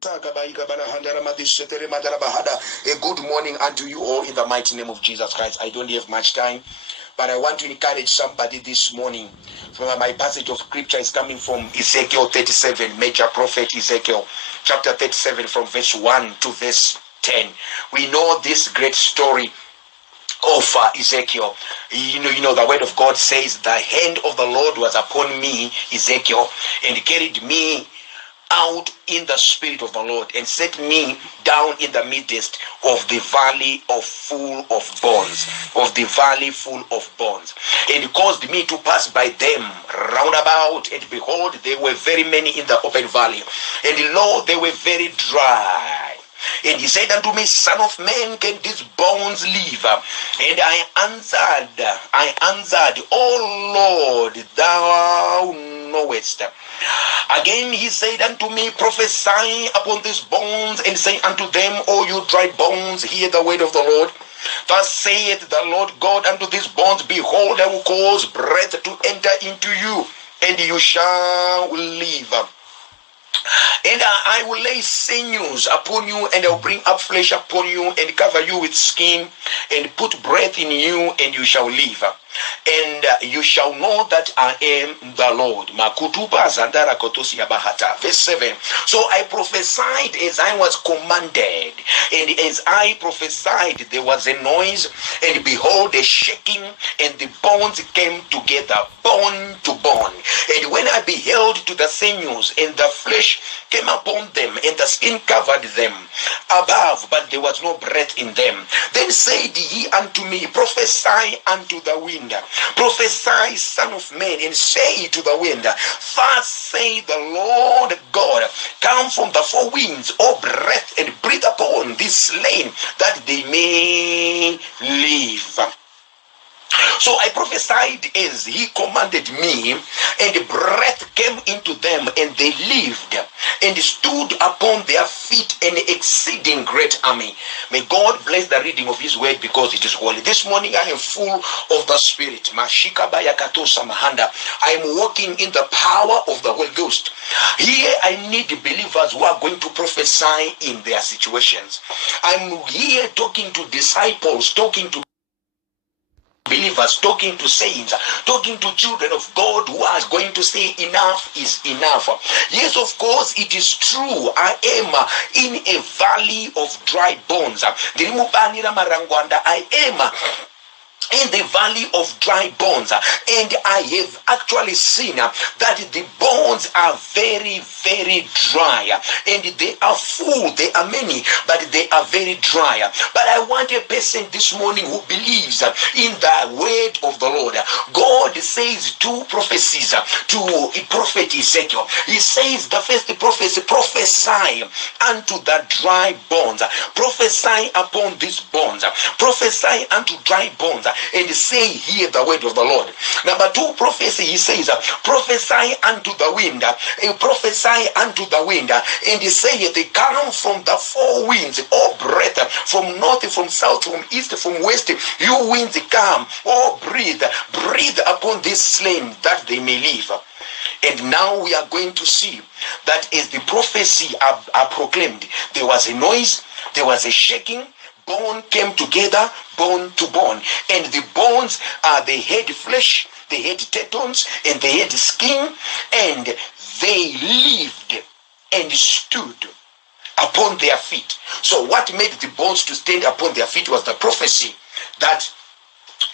A good morning unto you all in the mighty name of Jesus Christ. I don't have much time, but I want to encourage somebody this morning. From my passage of scripture is coming from Ezekiel 37, major prophet Ezekiel, chapter 37, from verse 1 to verse 10. We know this great story of Ezekiel. You know, the word of God says, the hand of the Lord was upon me, Ezekiel, and carried me out in the spirit of the Lord, and set me down in the midst of the valley full of bones, and he caused me to pass by them round about, and behold, there were very many in the open valley, and lo, they were very dry. And he said unto me, Son of man, can these bones live? And I answered, O Lord, thou knowest. Again he said unto me, Prophesy upon these bones, and say unto them, O you dry bones, hear the word of the Lord. Thus saith the Lord God unto these bones, Behold, I will cause breath to enter into you, and you shall live. And I will lay sinews upon you, and I will bring up flesh upon you, and cover you with skin, and put breath in you, and you shall live. And you shall know that I am the Lord. Verse 7. So I prophesied as I was commanded, and as I prophesied, there was a noise, and behold, a shaking, and the bones came together, bone to bone. And when I beheld to the sinews, and the flesh came upon them, and the skin covered them above, but there was no breath in them. Then said he unto me, Prophesy unto the wind. Prophesy, son of man, and say to the wind, Thus say the Lord God, Come from the four winds, O breath, and breathe upon these slain, that they may live. So I prophesied as he commanded me, and breath came into them, and they lived, and stood upon their feet, an exceeding great army. May God bless the reading of his word, because it is holy. This morning I am full of the Spirit. I am walking in the power of the Holy Ghost. Here I need believers who are going to prophesy in their situations. I'm here talking to disciples, talking to believers, talking to saints, talking to children of God who are going to say enough is enough. Yes, of course, it is true. I am in a valley of dry bones. I am in the valley of dry bones, and I have actually seen that the bones are very, very dry, and they are full. They are many, but they are very dry. But I want a person this morning who believes in the word of the Lord. God says two prophecies to a prophet Ezekiel. He says the first prophecy, prophesy unto the dry bones, prophesy upon these bones, prophesy unto dry bones, and say, Hear the word of the Lord. Number two prophecy, he says, prophesy unto the wind, prophesy unto the wind, and he saith, they come from the four winds, all breath, from north, from south, from east, from west, you winds come, oh breathe upon this slain, that they may live. And now we are going to see that as the prophecy are proclaimed, there was a noise, there was a shaking, bone came together, bone to bone. And the bones, they had flesh, they had tendons, and they had skin, and they lived and stood upon their feet. So what made the bones to stand upon their feet was the prophecy that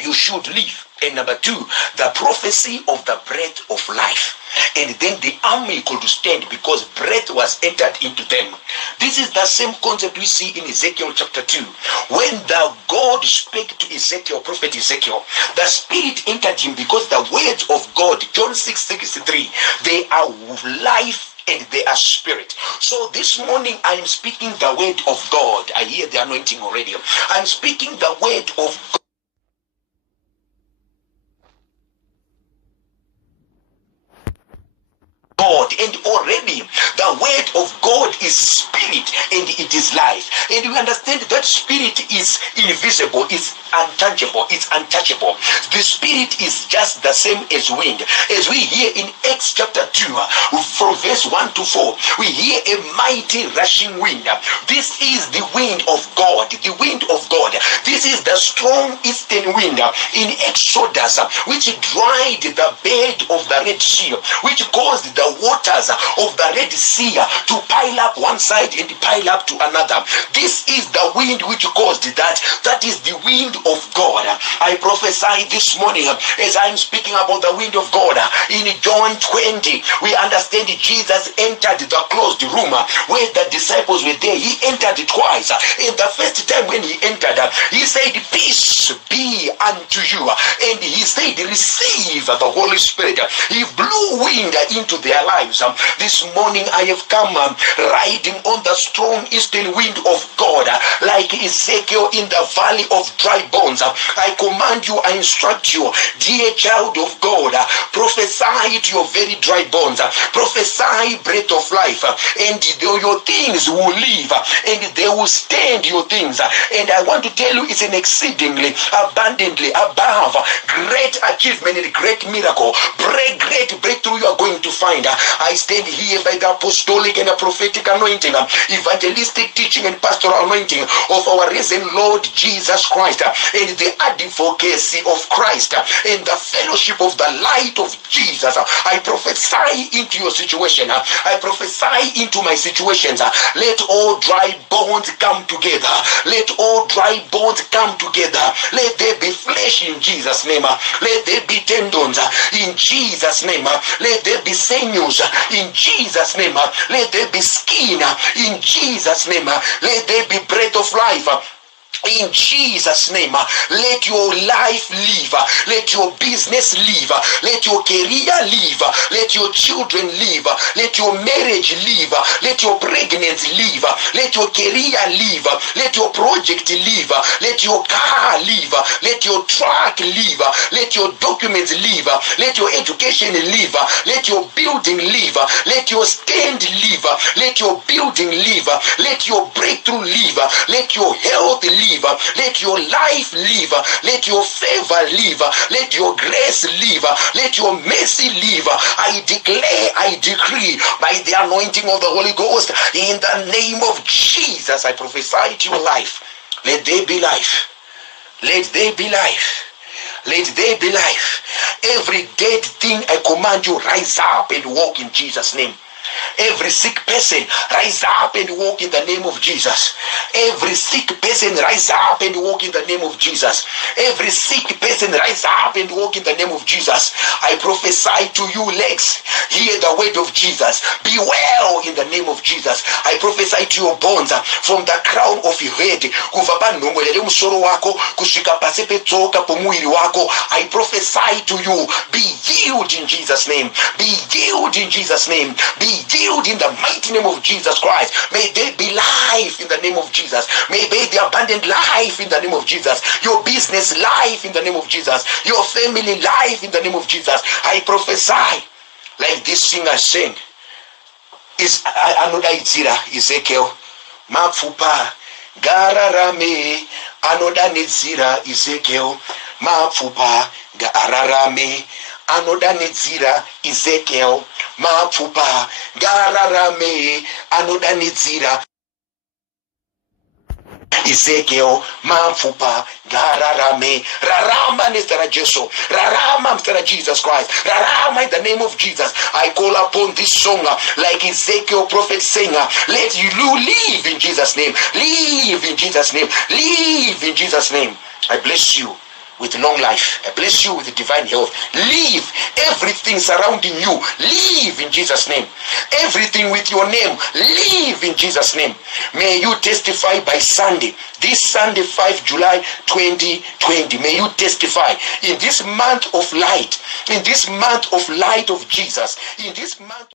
you should live. And number two, the prophecy of the breath of life. And then the army could stand because breath was entered into them. This is the same concept we see in Ezekiel chapter 2. When the God spake to Ezekiel, prophet Ezekiel, the spirit entered him because the words of God, John 6:63, they are life and they are spirit. So this morning I am speaking the word of God. I hear the anointing already. I'm speaking the word of God. And already the word of God is spirit and it is life. And we understand that spirit is invisible, it's untouchable, it's untouchable. The spirit is just the same as wind. As we hear in Acts chapter 2, from verse 1 to 4, we hear a mighty rushing wind. This is the wind of God, the wind of God. This is the strong eastern wind in Exodus, which dried the bed of the Red Sea, which caused the waters of the Red Sea to pile up one side and pile up to another. This is the wind which caused that. That is the wind of God. I prophesy this morning as I'm speaking about the wind of God. In John 20, we understand Jesus entered the closed room where the disciples were there. He entered twice. And the first time when he entered, he said, "Peace be unto you." And he said, "Receive the Holy Spirit." He blew wind into their lives. This morning I have come riding on the strong eastern wind of God, like Ezekiel in the valley of dry bones. I command you, I instruct you, dear child of God, prophesy to your very dry bones. Prophesy breath of life, and your things will live, and they will stand your things. And I want to tell you, it's an exceedingly, abundantly, above, great achievement and great miracle, great breakthrough you are going to find. I stand here by the apostolic and the prophetic anointing, evangelistic teaching and pastoral anointing of our risen Lord Jesus Christ, and the advocacy of Christ, and the fellowship of the light of Jesus. I prophesy into your situation. I prophesy into my situations. Let all dry bones come together. Let all dry bones come together. Let there be flesh in Jesus' name. Let there be tendons in Jesus' name. Let there be sinews in Jesus' name. Let there be skin in Jesus' name. Let there be breath of life in Jesus' name. Let your life live. Let your business live. Let your career live. Let your children live. Let your marriage live. Let your pregnancy live. Let your career live. Let your project live. Let your car live. Let your truck live. Let your documents live. Let your education live. Let your building live. Let your stand live. Let your building live. Let your breakthrough live. Let your health live. Let your life live. Let your favor live. Let your grace live. Let your mercy live. I declare, I decree by the anointing of the Holy Ghost, in the name of Jesus, I prophesy to your life. Let there be life. Let there be life. Let there be life. Every dead thing, I command you, rise up and walk in Jesus' name. Every sick person, rise up and walk in the name of Jesus. Every sick person, rise up and walk in the name of Jesus. Every sick person, rise up and walk in the name of Jesus. I prophesy to you, legs, hear the word of Jesus. Be well in the name of Jesus. I prophesy to your bones, from the crown of your head kuva panhongolele musoro wako kusvika pasi petsoka pomuviri wako. I prophesy to you, be healed in Jesus' name. Be healed in Jesus' name. Be healed in the mighty name of Jesus Christ. May there be life in the name of Jesus. May there be abundant life in the name of Jesus. Your business life in the name of Jesus. Your family life in the name of Jesus. I prophesy, like this singer sang, is anodaidzira Ezekiel, mapfupa gararame, anodanidzira Ezekiel, mapfupa gararame, anodanidzira Ezekiel, mapfupa gararame, anodanidzira Ezekiel, mapfupa gararame. Rarama Mr. Jesu, rarama Mr. Jesus Christ, rarama in the name of Jesus. I call upon this song like Ezekiel prophet singer. Let you live in Jesus' name. Live in Jesus' name. Live in Jesus' name. I bless you with long life. I bless you with divine health. Live everything surrounding you. Live in Jesus' name. Everything with your name. Live in Jesus' name. May you testify by Sunday. This Sunday, 5 July 2020. May you testify in this month of light. In this month of light of Jesus. In this month